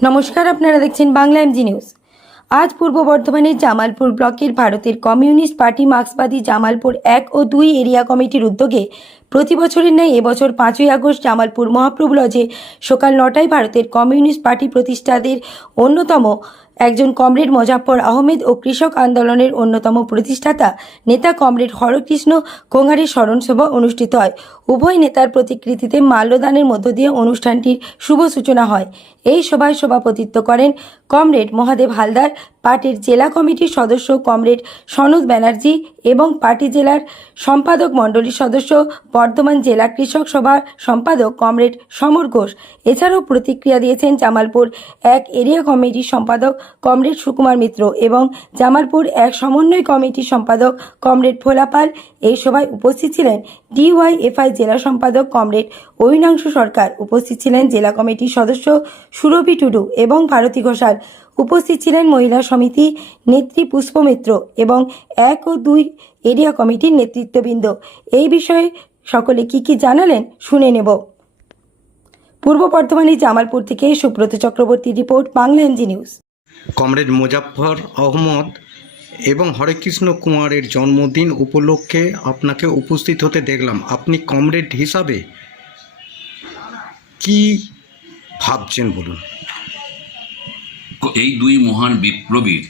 নমস্কার, আপনারা দেখছেন বাংলা এমজি নিউজ। আজ পূর্ব বর্ধমানের জামালপুর ব্লকের ভারতের কমিউনিস্ট পার্টি মার্ক্সবাদী জামালপুর 1 ও 2 এরিয়া কমিটির উদ্যোগে প্রতি বছরের ন্যায় এবছর 5ই আগস্ট জামালপুর মহাপ্রভু লজে সকাল 9টায় ভারতের কমিউনিস্ট পার্টি প্রতিষ্ঠাতাদের অন্যতম একজন কমরেড মোজাফফর আহমেদ ও কৃষক আন্দোলনের অন্যতম প্রতিষ্ঠাতা নেতা কমরেড হরকৃষ্ণ কোঙারের স্মরণ সভা অনুষ্ঠিত হয়। উভয় নেতার প্রতিকৃতিতে মাল্যদানের মধ্য দিয়ে অনুষ্ঠানটির শুভ সূচনা হয়। এই সভায় সভাপতিত্ব করেন কমরেড মহাদেব হালদার, পার্টির জেলা কমিটির সদস্য কমরেড সনদ ব্যানার্জি এবং পার্টি জেলার সম্পাদক মণ্ডলীর সদস্য বর্ধমান জেলা কৃষক সভার সম্পাদক কমরেড সমর ঘোষ। এছাড়াও প্রতিক্রিয়া দিয়েছেন জামালপুর 1 এরিয়া কমিটির সম্পাদক কমরেড সুকুমার মিত্র এবং জামালপুর 1 সমন্বয় কমিটির সম্পাদক কমরেড ভোলা পাল। এই সভায় উপস্থিত ছিলেন ডিওয়াইএফআই জেলা সম্পাদক কমরেড অবিনাংশু সরকার, উপস্থিত ছিলেন জেলা কমিটির সদস্য সুরভি টুডু এবং ভারতী ঘোষাল, উপস্থিত ছিলেন মহিলা সমিতি নেত্রী পুষ্প মিত্র এবং 1 ও 2 এরিয়া কমিটির নেতৃত্ববৃন্দ। এই বিষয়ে সকলে কি জানালেন শুনে নেব। পূর্ব বর্ধমানের জামালপুর থেকে Subrata Chakraborty report, Bangla MG news. Comrade Muzaffar Ahmad এবং হরেকৃষ্ণ কুমারের জন্মদিন উপলক্ষে আপনাকে উপস্থিত হতে দেখলাম। আপনি কমরেড হিসাবে কি ভাবছেন বলুন। এই দুই মহান বিপ্লবীর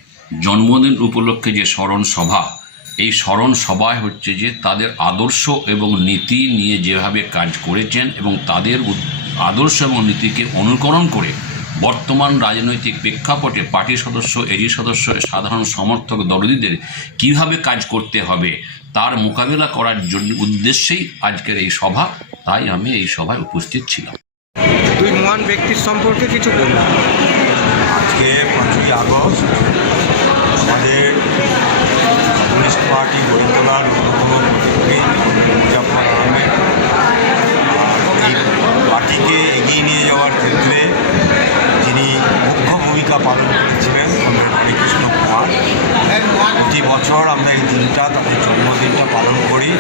জন্মদিন উপলক্ষে যে স্মরণ সভা, এই স্মরণ সভায় হচ্ছে যে তাদের আদর্শ এবং নীতি নিয়ে যেভাবে কাজ করেছেন এবং তাদের আদর্শ এবং নীতিকে অনুকরণ করে বর্তমান রাজনৈতিক প্রেক্ষাপটে পার্টি সদস্য, এজি সদস্য, সাধারণ সমর্থক দলনীদের কিভাবে কাজ করতে হবে তার মোকাবিলা করার জন্য উদ্দেশ্যেই আজকের এই সভা। তাই আমি এই সভায় উপস্থিত ছিলাম। দুই মহান ব্যক্তির সম্পর্কে কিছু বলুন। আজকে 5ই আগস্ট আমাদের কমিউনিস্ট পার্টি গড়ে তোলার অন্যতম প্রতীকী মোজাফফর আহমেদ এই পার্টিকে এগিয়ে নিয়ে যাওয়ার ক্ষেত্রে যিনি মুখ্য ভূমিকা পালন করেছিলেন কমরেড হরেকৃষ্ণ কুমার। প্রতি বছর আমরা এই দিনটা, তাদের জন্মদিনটা পালন করি।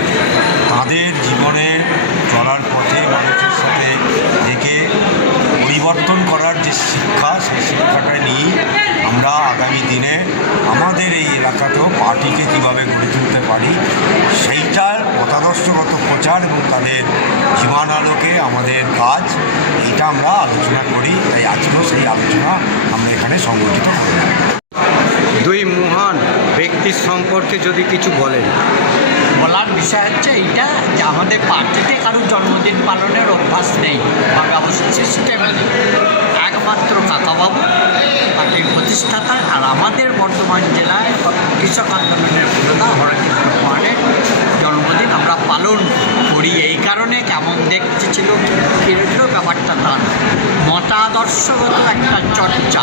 তাদের জীবনে চলার পথে মানুষের সাথে থেকে পরিবর্তন করার যে শিক্ষা, সেই শিক্ষাটা নিয়ে আমরা আগামী দিনে আমাদের এই এলাকাতেও পার্টিকে কীভাবে গড়ে তুলতে পারি সেইটার মতাদর্শগত প্রচার এবং তাদের জীবনালোকে আমাদের কাজ, এইটা আমরা আলোচনা করি। তাই আজকেও সেই আলোচনা আমরা এখানে সংগঠিত করি। দুই মহান ব্যক্তির সম্পর্কে যদি কিছু বলেন। বলার বিষয় হচ্ছে এইটা যে আমাদের পার্টিতে কারোর জন্মদিন পালনের অভ্যাস নেই বা ব্যবস্থা সিস্টেমে নেই। একমাত্র কাকাবাবু পার্টির প্রতিষ্ঠাতা আর আমাদের বর্ধমান জেলায় কৃষক আন্দোলনের প্রধান হরেকৃষ্ণ কুমারের জন্মদিন আমরা পালন করি। এই কারণে কেমন দেখতে ছিল কিরকম ব্যাপারটা তার মতাদর্শগত একটা চর্চা,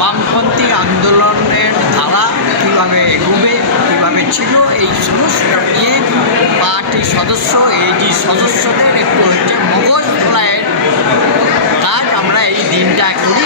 বামপন্থী আন্দোলনের ধারা কীভাবে এগোবে, কীভাবে ছিল, এই সমস্ত নিয়ে পার্টি সদস্য, এজি সদস্যদের একটু হচ্ছে মগজ খোলায়ের কাজ আমরা এই দিনটা করি।